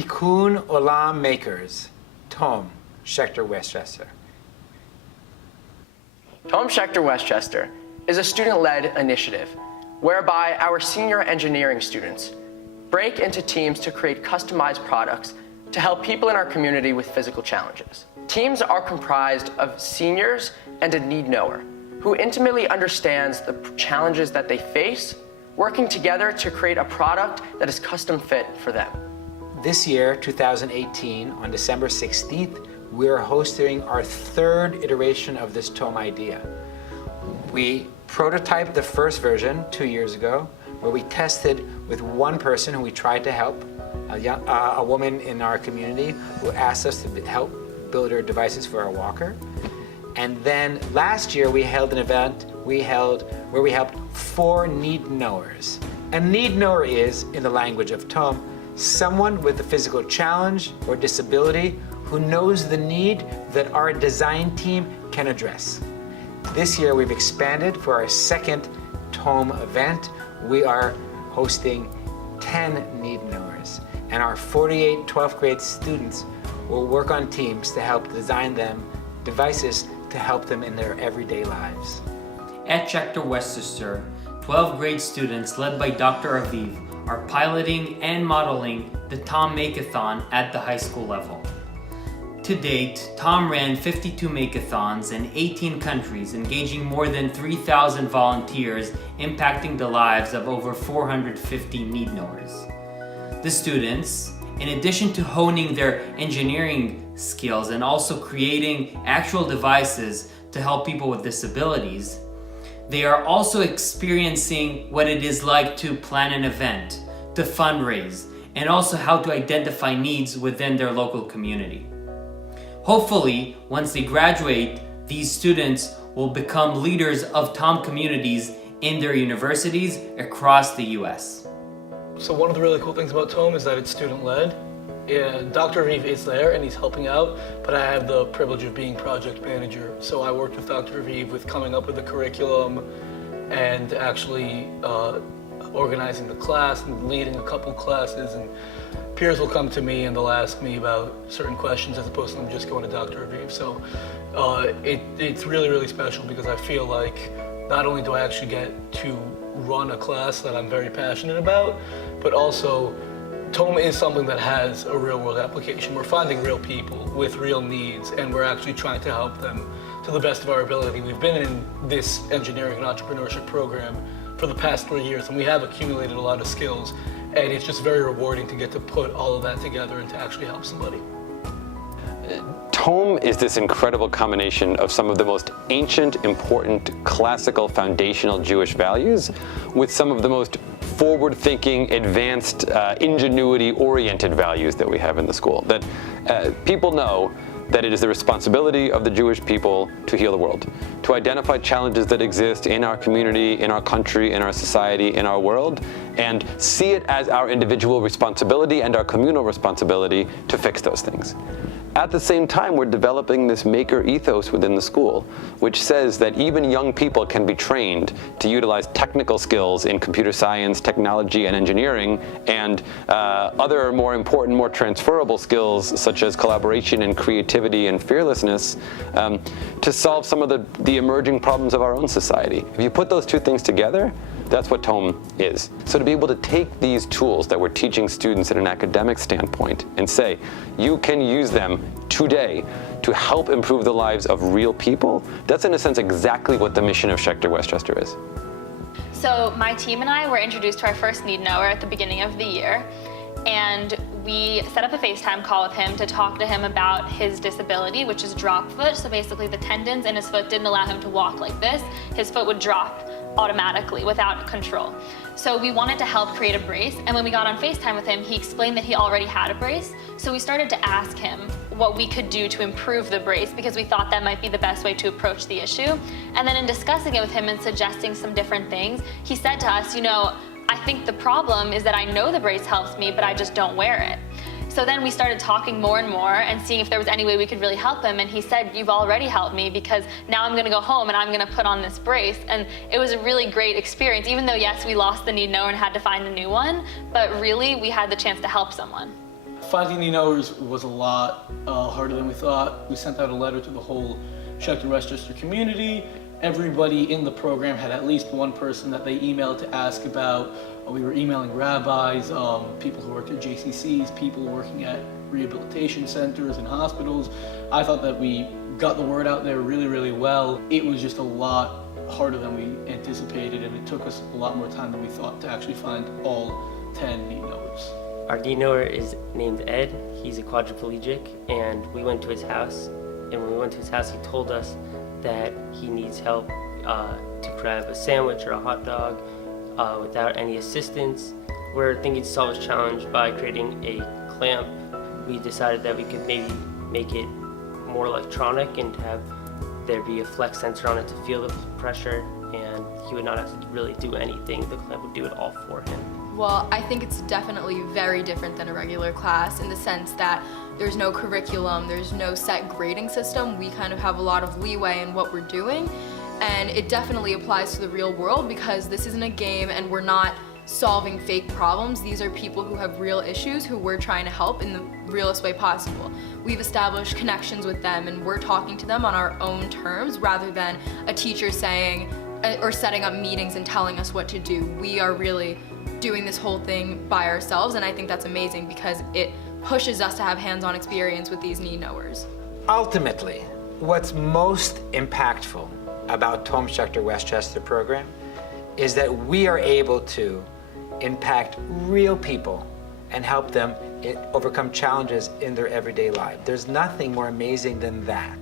Tikkun Olam Makers, Tom, Schechter, Westchester. Tom Schechter Westchester is a student-led initiative whereby our senior engineering students break into teams to create customized products to help people in our community with physical challenges. Teams are comprised of seniors and a need knower who intimately understands the challenges that they face, working together to create a product that is custom fit for them. This year, 2018, on December 16th, we are hosting our third iteration of this Tom idea. We prototyped the first version 2 years ago, where we tested with one person who we tried to help, a woman in our community who asked us to help build her devices for our walker. And then last year we held an event where we helped 4 need knowers. A need knower is, in the language of Tom, someone with a physical challenge or disability who knows the need that our design team can address. This year we've expanded for our second Tom event. We are hosting 10 need knowers, and our 48 12th grade students will work on teams to help design them devices to help them in their everyday lives. At Schechter Westchester, 12th grade students led by Dr. Aviv are piloting and modeling the Tom Make-a-thon at the high school level. To date, Tom ran 52 make-a-thons in 18 countries, engaging more than 3,000 volunteers, impacting the lives of over 450 need knowers. The students, in addition to honing their engineering skills and also creating actual devices to help people with disabilities, they are also experiencing what it is like to plan an event, to fundraise, and also how to identify needs within their local community. Hopefully, once they graduate, these students will become leaders of Tom communities in their universities across the US. So one of the really cool things about Tom is that it's student-led. Dr. Aviv is there and he's helping out, but I have the privilege of being project manager. So I worked with Dr. Aviv with coming up with the curriculum and actually organizing the class and leading a couple classes, and peers will come to me and they'll ask me about certain questions as opposed to them just going to Dr. Aviv. So it's really, really special because I feel like not only do I actually get to run a class that I'm very passionate about, but also Tom is something that has a real world application. We're finding real people with real needs and we're actually trying to help them to the best of our ability. We've been in this engineering and entrepreneurship program for the past 3 years and we have accumulated a lot of skills, and it's just very rewarding to get to put all of that together and to actually help somebody. Tom is this incredible combination of some of the most ancient, important, classical, foundational Jewish values with some of the most forward-thinking, advanced, ingenuity-oriented values that we have in the school. That people know that it is the responsibility of the Jewish people to heal the world, to identify challenges that exist in our community, in our country, in our society, in our world, and see it as our individual responsibility and our communal responsibility to fix those things. At the same time, we're developing this maker ethos within the school, which says that even young people can be trained to utilize technical skills in computer science, technology, and engineering, and other more important, more transferable skills such as collaboration and creativity and fearlessness to solve some of the emerging problems of our own society. If you put those two things together, that's what Tom is. So to be able to take these tools that we're teaching students at an academic standpoint and say, you can use them today to help improve the lives of real people, that's in a sense exactly what the mission of Schechter Westchester is. So my team and I were introduced to our first need knower at the beginning of the year, and we set up a FaceTime call with him to talk to him about his disability, which is drop foot. So basically the tendons in his foot didn't allow him to walk like this. His foot would drop automatically without control. So we wanted to help create a brace, and when we got on FaceTime with him, he explained that he already had a brace. So we started to ask him what we could do to improve the brace because we thought that might be the best way to approach the issue. And then in discussing it with him and suggesting some different things, he said to us, I think the problem is that I know the brace helps me, but I just don't wear it. So then we started talking more and more and seeing if there was any way we could really help him. And he said, you've already helped me because now I'm gonna go home and I'm gonna put on this brace. And it was a really great experience, even though yes, we lost the need knower and had to find a new one, but really we had the chance to help someone. Finding need knowers was a lot harder than we thought. We sent out a letter to the whole Schechter Westchester community. Everybody in the program had at least one person that they emailed to ask about. We were emailing rabbis, people who worked at JCCs, people working at rehabilitation centers and hospitals. I thought that we got the word out there really, really well. It was just a lot harder than we anticipated, and it took us a lot more time than we thought to actually find all 10 need knowers. Our need knower is named Ed. He's a quadriplegic, and we went to his house. And when we went to his house, he told us that he needs help to grab a sandwich or a hot dog without any assistance. We're thinking to solve this challenge by creating a clamp. We decided that we could maybe make it more electronic and have there be a flex sensor on it to feel the pressure, and he would not have to really do anything. The clamp would do it all for him. Well, I think it's definitely very different than a regular class in the sense that there's no curriculum, there's no set grading system. We kind of have a lot of leeway in what we're doing, and it definitely applies to the real world because this isn't a game and we're not solving fake problems. These are people who have real issues who we're trying to help in the realest way possible. We've established connections with them and we're talking to them on our own terms rather than a teacher saying or setting up meetings and telling us what to do. We are really doing this whole thing by ourselves, and I think that's amazing because it pushes us to have hands-on experience with these need knowers. Ultimately, what's most impactful about Tom Schechter Westchester program is that we are able to impact real people and help them overcome challenges in their everyday life. There's nothing more amazing than that.